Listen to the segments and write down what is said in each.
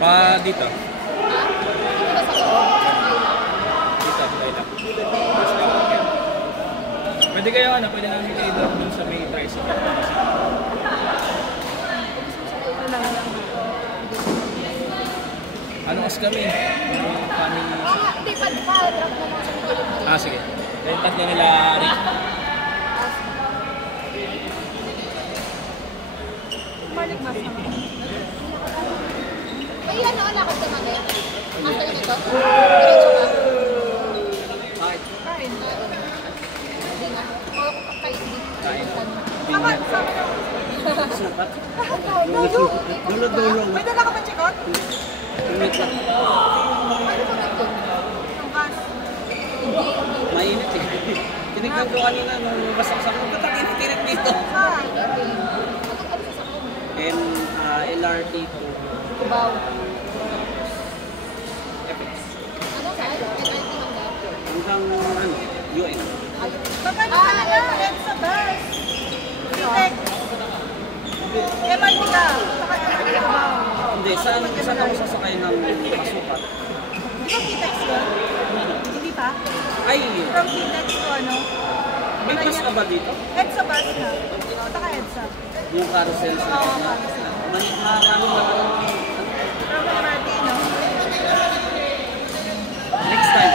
Pa dito. Dito, pwede kayo ano, pwede namin kayo doon sa may tricycle. Ano kasi kami? Family. Hindi, pa-drop na lang sa mga. Sige. Yung tatlo nila rin. Maligmas naman. Ay, ano, lakad ka mamaya? After nito? Diretso ka? Kain. Kain. Hindi nga. O, kain din. Kain. Kapan, sabi ko. Sukat. Dulo. May dala ka ba, Chikot? Tumit lang. Ano ko nito? Ang gas. Mainit eh. Tinignan ko kanina nung basaksak ko. Ba't ang init dito? Saan? LRT to Cubao. FX. Ano saan? LRT hanggang? Hanggang ano? UN. Baka na kanila, EDSA bus. Pitek. MRT ka. Saka MRT Cubao. Hindi, saan ako sasakay ng pasukat? Di ba Pitex yun? Hindi pa? Ay! From Pitex to ano? May bus ka ba dito? EDSA bus na. Saka EDSA. Yung carousel sa Oo, carousel. Nakakano na ako. From MRT, no? Next time.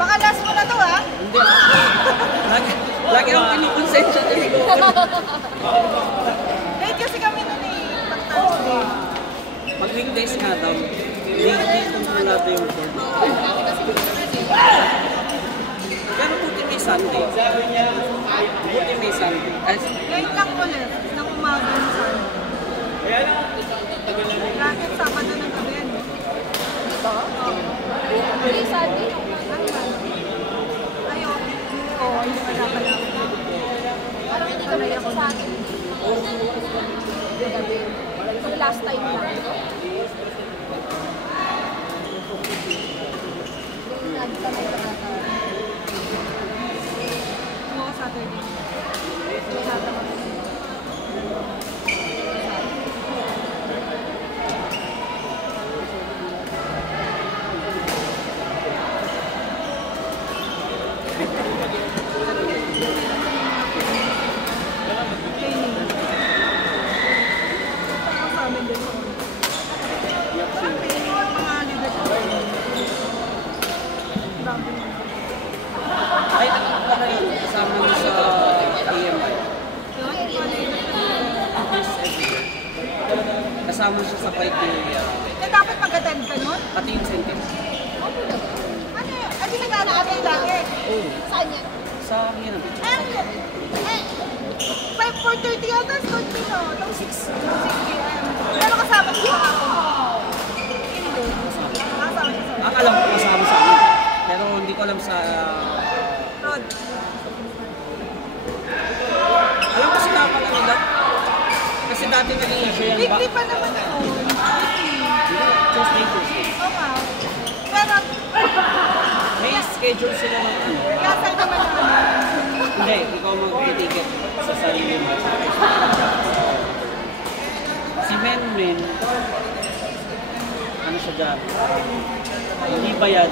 Baka last mo na to, ha? Hindi. Lagi akong pinukonsensya ko. Late kasi kami nun eh. Pag-Thursday. Pag weekdays nga daw, late kontrolado yung board. Pero buti may Sunday. Buti may Sunday. Ngayon lang ulit. Nang umaga ng Sunday. Bakit Sabado ng gabi, no? Ito? May Sunday. Ano ba? Ayaw. Oo, hindi ka dapat lang. Parang hindi kami kasi sa akin. Gabi. Pag last time lang. Hindi kami mga Saturday. Ay, ano yun? Kasama mo sa AMI. Kasama siya sa criteria. Dapat mag-attend ka nun? Pati yung sentence. Ano yun? Hindi nag-aakabay lagi. Oo. Saan yan? Sa hirap. 4:30 yata, start ko no? Itong 6 p.m. Pero kasama siya ako. Hindi. Kasama siya sa Ang alam ko kasama sa amin. Pero hindi ko alam sa... Rod. Alam ko sila pala nila. Kasi dati naging issue yan. Weekly pa naman yun. Tuesday. Okay. Pero, May schedule sila ng ano. kaya sa'yo naman naman. Hindi, ikaw mag-ticket sa sarili mo. Si Menmen, ano siya dyan? Hindi bayad.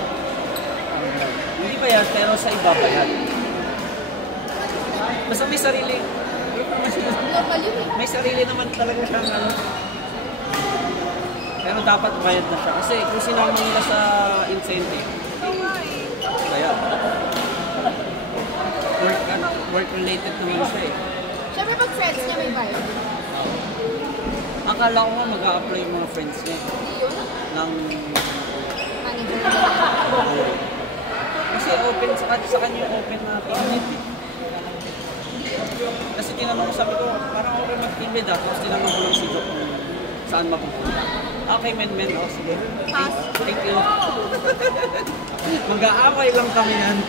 Hindi bayad, pero sa iba bayad. Basta may sarili. May sarili naman talaga siya. Ano. Pero dapat bayad na siya. Kasi kung sinama nila sa incentive, bayad. Work related naman siya eh. Siyempre pag friends niya may bayad. Akala ko nga mag-a-apply yung mga friends niya. Ng... Manager. Kasi open sa kanya yung open na team lead eh. Kasi tinanong ko, sabi ko, parang okay mag-team lead ah. Tapos tinanong ko lang si Joe kung saan mapupunta. Okay, men, oh, sige. Thank you. Mag-aaway lang kami yan.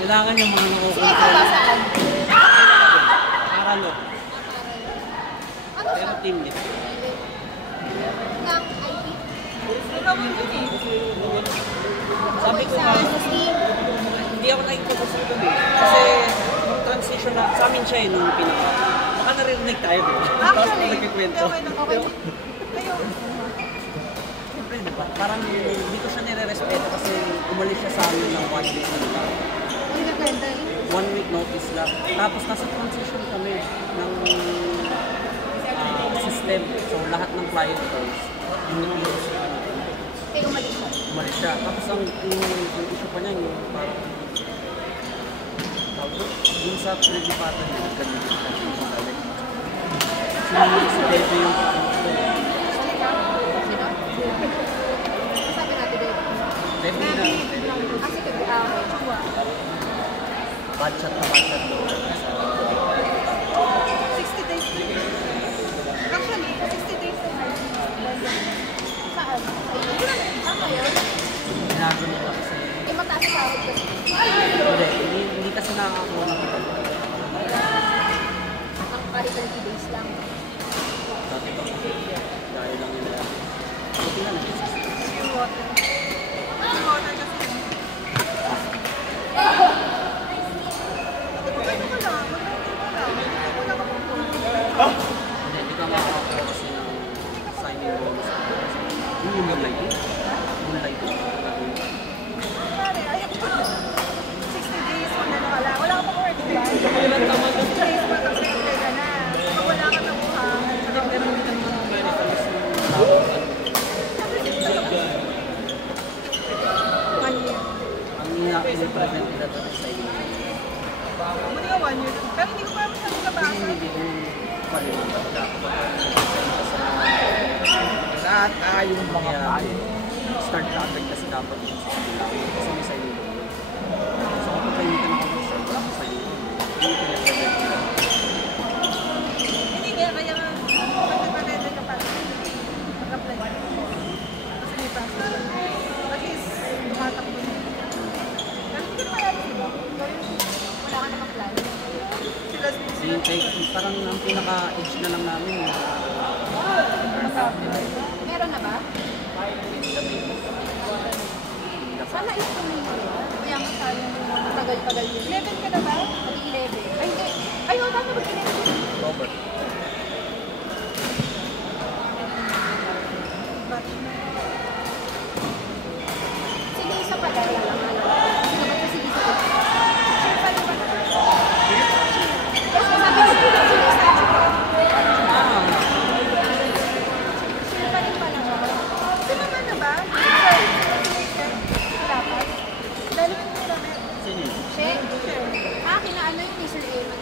Kailangan yung mga nakukontrol. Sige, ba saan? Aralo. Ano Pero siya? team lead. Ng IT? Ikaw mo yun eh. Sabi ko nga, Sa Steam? hindi ako nakikipag-usap doon eh. Kasi nung transition na, sa amin siya eh, nung pinaka. Baka naririnig tayo, di ba? Actually, Nagkikwento. okay lang. Okay. Kayo, Siyempre, di ba? Parang hindi ko siya nire-respeto kasi umalis siya sa amin ng 1 week na lang. ang gaganda eh. 1 week notice lang. Tapos nasa transition kami ng system. So lahat ng client calls, in-close Kayo umalis siya. umalis siya. Tapos ang issue pa niya yung parang yung sa pinagipatan niya, ganun din siya. Si Bebe yung Sabi natin dito. Bebe na Kasi kayo, okay. bad chat doon. 60 days. Actually, 60 days na saan? Tama yun? Ginagawa nila kasi Mataas sa sahod kasi. hindi kasi nakakakuha ng kita. Ang pari 30 days lang. Dati pa dahil lang nila. Buti na nag-exist. Yung water. Yung water kasi. Hindi ka makakakuha kasi ng signing bonus. Yung moonlight. Moonlight. Pare, ayun ko. 60 days, wala ka pang work, diba? 60 days, magkakita ka na. Pag wala ka nakuha, Ang ina-prevent nila doon sa inyo. Buti ka 1 year. Pero hindi ko pa masyadong nabasa. Hindi ko palimutan Lahat yung mga payo. start traffic kasi dapat yung sa kanila. Kasi may sa'yo doon. So kapag kayo ka nakapag-start, wala ka sa'yo. Hindi ko nag-prevent nila. Hindi nga, kaya nga, pag nagpa-ready ka pa, mag-apply ka. Kasi may process. At least, matakbo na. Pero hindi ko naman alam, diba? Wala ka namang plan. Sila, Parang ang pinaka-age na lang namin. meron na ba? Sana ito na yun. Kaya nga sayang tagal-tagal yun. 11 ka na ba? Mag-11. Ay, hindi. Ay, wala na mag-11. Robert. Sige, isa pa dahil lang. Sige, ba't kasi sige sa Sure pa rin ba? Yes, sabi ko, sige sa Sure pa rin pala ba? Sumama na ba? Wala pa? Dahil mo yung kami. Sino yun? Check. Kinaano yung Mr. Eman.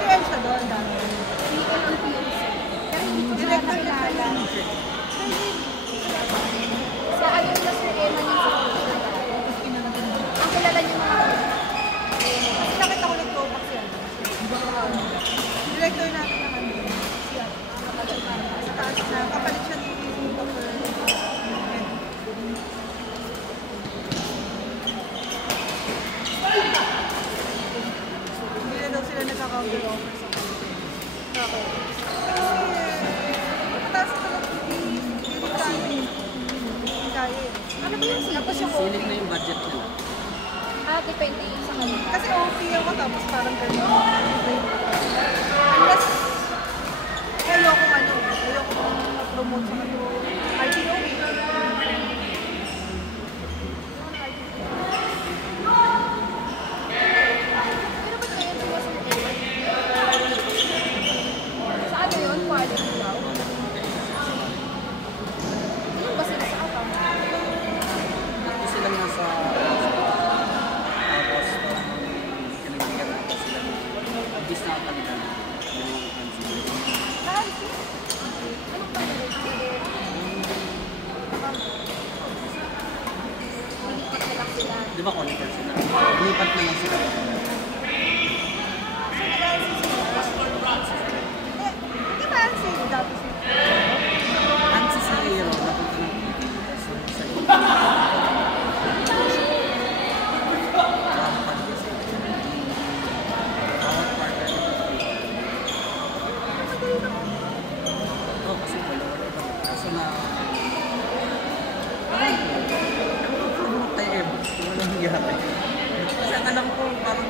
Kaya siya doon dami. PL on PLC. Pero hindi ko siya nakilala. Sa ano yung Mr. Eman yung ang kilala niyo mga kasi nakita ko nito kasi director natin ng ano siya sa taas na kapalit siya ni Dr. Hindi na daw sila nagkaka-offer sa kanila. Okay. Kasi mataas ito lang hindi kaya. Ano ba yung tapos yung Silip na yung budget nila. depende sa kanila. Kasi OP ako tapos parang gano'n. Unless, ayoko promote sa kanila. RTO eh. Pero ba't ngayon sila sa Ewan? Sa ano yun? Quality daw? Yun ba sila sa account? Ito sila nasa tapos kinagbigan natin sila. Abis na kanila yung Quality? Anong pangalan? Malipat na lang sila. di ba connector sila? Lipat na lang sila. Di ba ang save dati siya? Ang si Hero, napunta ng Pilipinas. So, sa iyo. Rampad kasi. Bawat partner nito. Oo, kasi wala-wala iba. Kaso na... Ay! Ano tayo eh? Walang nangyari. Kasi ang alam ko, parang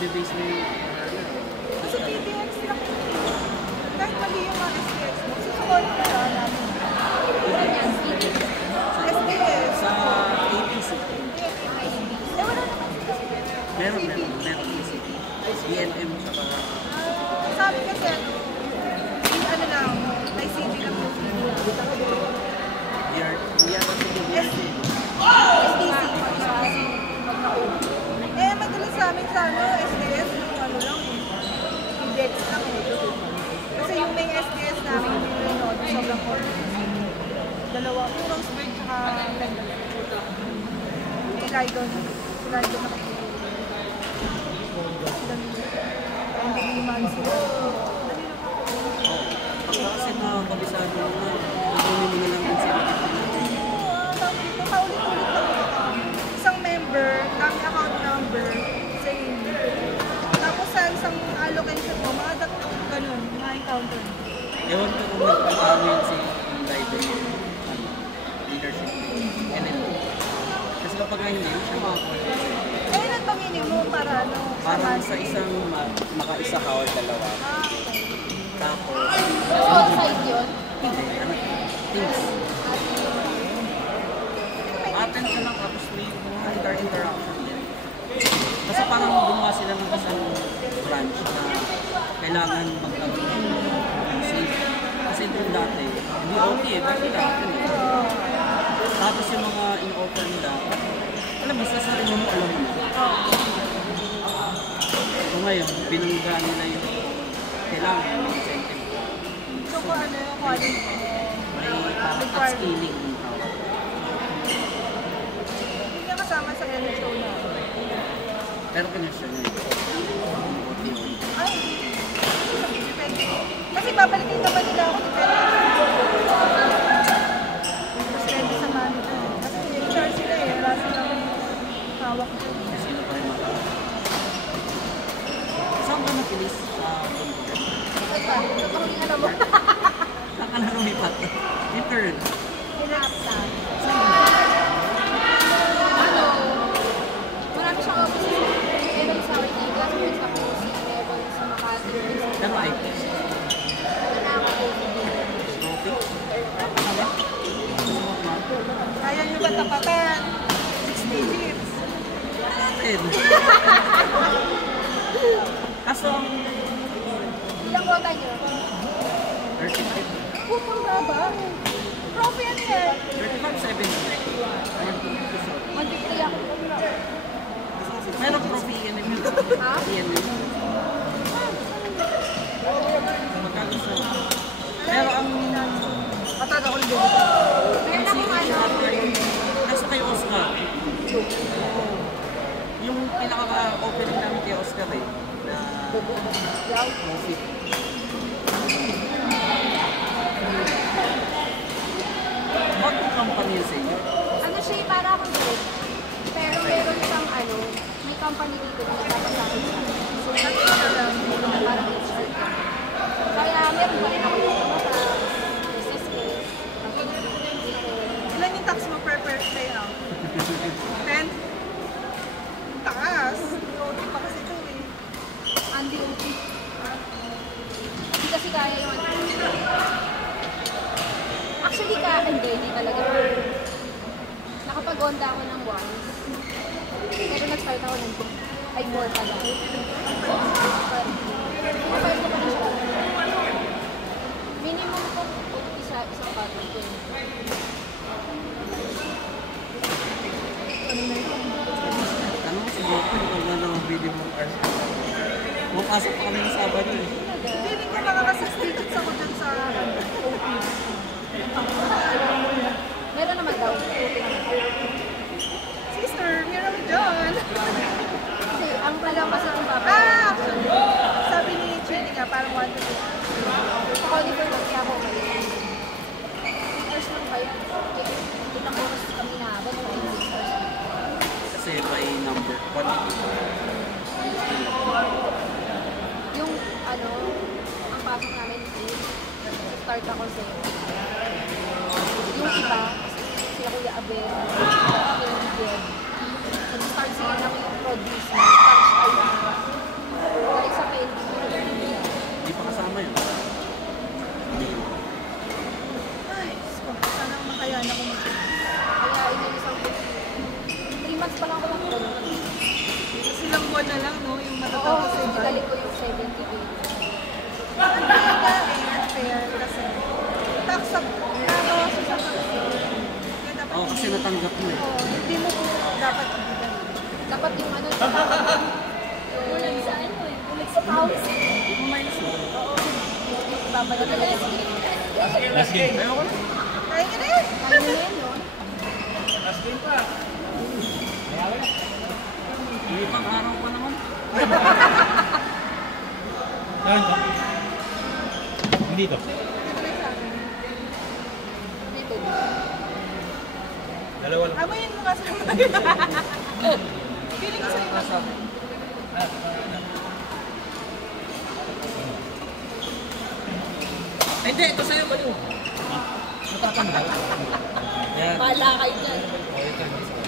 Base mo yung Kasi PTX lang. Kahit mali yung mga STX mo, susukorin mo na namin. SDS. sa APC. Wala naman sila. Meron PCP. BNM sa Sabi kasi ano lang, may CD lang yung SDC. Madalas sa amin sa SDS, yung ano lang index lang Kasi yung main SDS namin, yung sobrang order. Dalawa, yung Roseburg tsaka Lendal. May Ligon. Si Ligon nakapagod. Hindi naman sila. Kasi mga kabisado na ikunin mo na lang din sila. Paulit-ulit lang isang member, dami account number, same. Tapos sa isang allocation mo, mga tatlong ganun, mga encounter. Ewan ko kung magpapano yun si Ligon leadership. Kasi kapag hindi, siya makakuha. Ilan ba minimum para ano? Parang sa isang makaisa ka o dalawa. Tapos, outside yun? hindi, things. Attend ka lang tapos may mga interaction din. Kasi parang gumawa sila ng isang branch na kailangan magkaroon ng safe. Kasi doon dati, hindi okay eh, bakit natin eh. Tapos yung mga in-offer nila, alam mo, sa sarili mo alam mo. So ngayon, binanggaan nila yung kailangan ng incentive. So kung ano yung quality? May parang upscaling yung tawag. Hindi niya kasama sa LSO na. Pero connection yun. Ay, depende. Kasi babalikin naman nila ako, depende. Depende sa manager. Kasi HR sila eh, wala silang hawak ko. Sino pa rin makakita. Saan ka napilis sa computer? Ay pa, ito pa huling alam mo. Saan ka na lumipat? Intern. Kinapta. Ano, marami siyang office. Meron sa Ortigas, meron sa Pusi, meron sa Makati. Pero ay, Kaya nyo ba tapatan? 6 digits. natin. Kaso ang Ilang kota niyo? 35. Pupong ba? Profi yan yan. 35, 70. Mag-3 ako. Meron profi yan yun. Ha? Yan yun. Magkagusto. Pero ang Matatakol din. Meron akong ano. nasa kay Oscar. Yung pinaka-opening namin kay Oscar eh. Na profi. Bakit company yun sa inyo? Ano siya, para akong group. Pero meron siyang ano, may company dito na nagpapasakit sa akin. So, parang HR ka. Kaya meron pa rin ako dito sa business case. Ilan yung tax mo per day out? 10? Taas. OT pa kasi ito eh. Andy OT. Hindi kasi kaya yung ano. Actually, hindi talaga. Nakapag-onda ako ng once. Pero nag-start ako ng 2. Ay, 4 pala. Pinapayos ko pa rin siya. Minimum ko isang pattern ko. Ano mo si Goku kung ano ang video mo art? Pumapasok pa kami ng Sabado eh. Feeling ko nakaka-6 digits ako dyan sa OT. Meron naman daw. Sister, meron kami dyan. Kasi ang alam kasi ng papa. Actually, sabi ni Chili nga, parang 1 to 2. Sa California lang kaya ako umalis. First lang ba yun? Ilang oras kami nahabot. 5 hours. Kasi by number 1. Yung ano, ang pasok namin is start ako sa yung iba, sila Kuya Abel, sila Miguel. Nag-start sila ng yung produce na touch ay na kung Kaya inilisang ko. 3 months pa lang ako lang po. silang buwan na lang, no? Yung Oo, matatapos yung binalik ko yung 70K. fair kasi tax up nakawaso sa tax. Kaya dapat Oo, kasi natanggap mo eh. hindi mo dapat ibigay. Dapat yung ano, ulit sa ano eh, ulit sa house. Hindi mo mais mo. Babalik na lang. Last game. Kaya ka na Kaya yun. na yun, no? Last game pa. May pang araw pa naman. Saan ka? Dito. Dito. Dalawa lang. Amoyin mo kasi. Feeling ko sa iba. Ay, hindi. Ito sa'yo, baliw. Natatanggal. Yan. Bahala kayo dyan. Oh, ito.